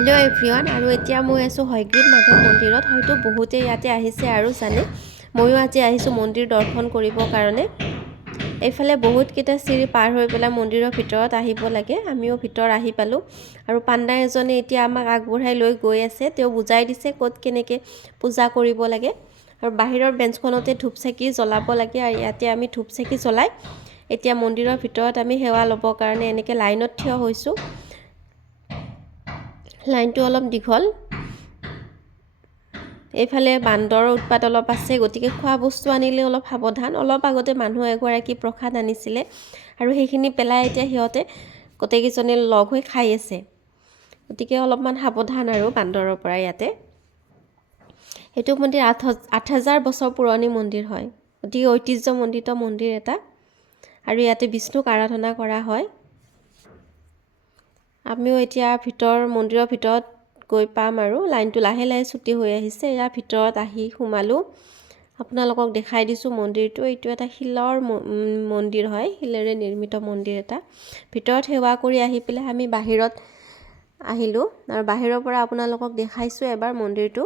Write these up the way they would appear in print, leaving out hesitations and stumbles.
Hello' everyone আৰু এতিয়া মই আছোঁ হয়গ্ৰীৱ মাধৱ মন্দিৰত। হয়তো বহুতে ইয়াতে আহিছে আৰু জানে। ময়ো আজি আহিছোঁ মন্দিৰ দৰ্শন কৰিবৰ কাৰণে। এইফালে বহুতকেইটা চিৰি পাৰ হৈ পেলাই মন্দিৰৰ ভিতৰত আহিব লাগে। আমিও ভিতৰত আহি পালোঁ আৰু পাণ্ডা এজনে এতিয়া আমাক আগবঢ়াই লৈ গৈ আছে। তেওঁ বুজাই দিছে ক'ত কেনেকৈ পূজা কৰিব লাগে আৰু বাহিৰৰ বেঞ্চখনতে ধূপ চাকি জ্বলাব লাগে। আৰু ইয়াতে আমি ধূপ চাকি জ্বলাই এতিয়া মন্দিৰৰ ভিতৰত আমি সেৱা ল'বৰ কাৰণে এনেকৈ লাইনত থিয় হৈছোঁ। লাইনটো অলপ দীঘল। এইফালে বান্দৰৰ উৎপাত অলপ আছে, গতিকে খোৱা বস্তু আনিলে অলপ সাৱধান। অলপ আগতে মানুহ এগৰাকী প্ৰসাদ আনিছিলে আৰু সেইখিনি পেলাই এতিয়া সিহঁতে গোটেইকেইজনে লগ হৈ খাই আছে। গতিকে অলপমান সাৱধান আৰু বান্দৰৰ পৰা ইয়াতে। এইটো মন্দিৰ ৮,০০০ বছৰ পুৰণি মন্দিৰ হয়, গতিকে ঐতিহ্যমণ্ডিত মন্দিৰ এটা। আৰু ইয়াতে বিষ্ণুক আৰাধনা কৰা হয়। আমিও এতিয়া মন্দিৰৰ ভিতৰত গৈ পাম আৰু লাইনটো লাহে লাহে ছুটি হৈ আহিছে। ইয়াৰ ভিতৰত আহি সোমালোঁ। আপোনালোকক দেখাই দিছোঁ মন্দিৰটো। এইটো এটা শিলৰ মন্দিৰ হয়, শিলেৰে নিৰ্মিত মন্দিৰ এটা। ভিতৰত সেৱা কৰি আহি পেলাই আমি বাহিৰত আহিলোঁ আৰু বাহিৰৰ পৰা আপোনালোকক দেখাইছোঁ এবাৰ মন্দিৰটো।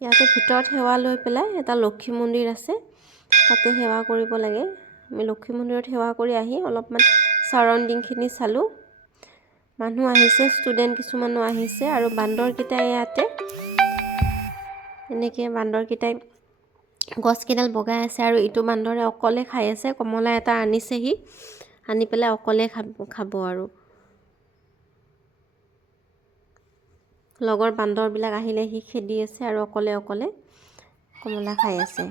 ইয়াতে ভিতৰত সেৱা লৈ পেলাই এটা লক্ষী মন্দিৰ আছে, তাতে সেৱা কৰিব লাগে। আমি লক্ষী মন্দিৰত সেৱা কৰি আহি অলপমান চাৰাউণ্ডিংখিনি চালোঁ। মানুহ আহিছে, ষ্টুডেণ্ট কিছুমানো আহিছে আৰু বান্দৰকেইটাই ইয়াতে এনেকৈ বান্দৰকেইটাই গছকেইডাল বগাই আছে আৰু ইটো বান্দৰে অকলে খাই আছে। কমলা এটা আনিছেহি, আনি পেলাই অকলে খাব আৰু লগৰ বান্দৰবিলাক আহিলে সি খেদি আছে আৰু অকলে অকলে কমলা খাই আছে।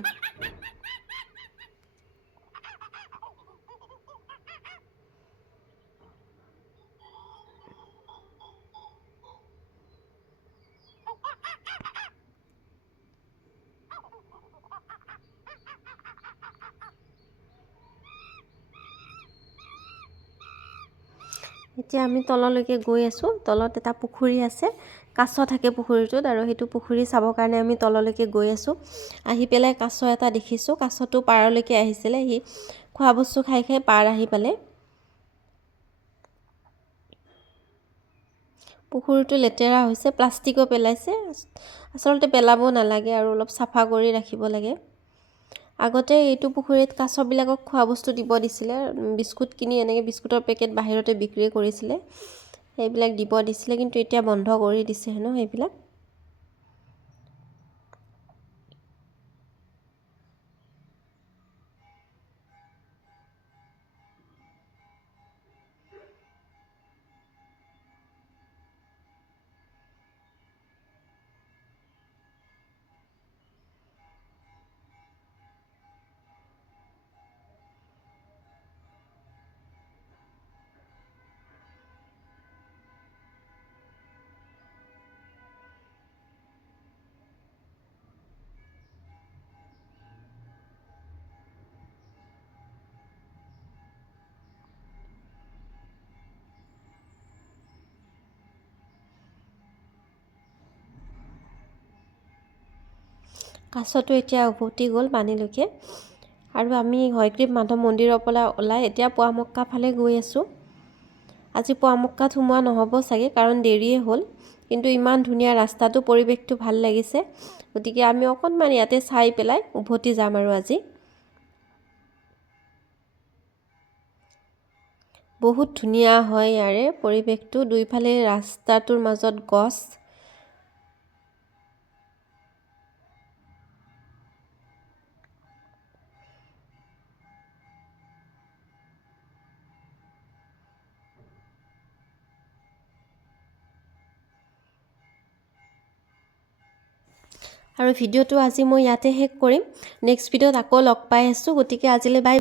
এতিয়া আমি তললৈকে গৈ আছোঁ। তলত এটা পুখুৰী আছে, কাছ থাকে পুখুৰীটোত আৰু সেইটো পুখুৰী চাবৰ কাৰণে আমি তললৈকে গৈ আছোঁ। আহি পেলাই কাছ এটা দেখিছোঁ। কাছটো পাৰলৈকে আহিছিলে, সি খোৱা বস্তু খাই খাই পাৰ আহি পালে। পুখুৰীটো লেতেৰা হৈছে, প্লাষ্টিকো পেলাইছে। আচলতে পেলাব নালাগে আৰু অলপ চাফা কৰি ৰাখিব লাগে। আগতে এইটো পুখুৰীত কাছবিলাকক খোৱা বস্তু দিব দিছিলে। বিস্কুট কিনি এনেকৈ বিস্কুটৰ পেকেট বাহিৰতে বিক্ৰী কৰিছিলে, সেইবিলাক দিব দিছিলে, কিন্তু এতিয়া বন্ধ কৰি দিছে হেনো সেইবিলাক। কাছটো এতিয়া উভতি গ'ল পানীলৈকে আৰু আমি হয়গ্ৰীৱ মাধৱ মন্দিৰৰ পৰা ওলাই এতিয়া পোৱামক্কা ফালে গৈ আছোঁ। আজি পোৱামক্কাত সোমোৱা নহ'ব চাগে, কাৰণ দেৰিয়ে হ'ল, কিন্তু ইমান ধুনীয়া ৰাস্তাটো, পৰিৱেশটো ভাল লাগিছে। গতিকে আমি অকণমান ইয়াতে চাই পেলাই উভতি যাম আৰু আজি। বহুত ধুনীয়া হয় ইয়াৰে পৰিৱেশটো, দুইফালে ৰাস্তাটোৰ মাজত গছ। আৰু ভিডিঅ'টো আজি মই ইয়াতে শেষ কৰিম। নেক্সট ভিডিঅ'ত আকৌ লগ পাই আছোঁ, গতিকে আজিলৈ বাই।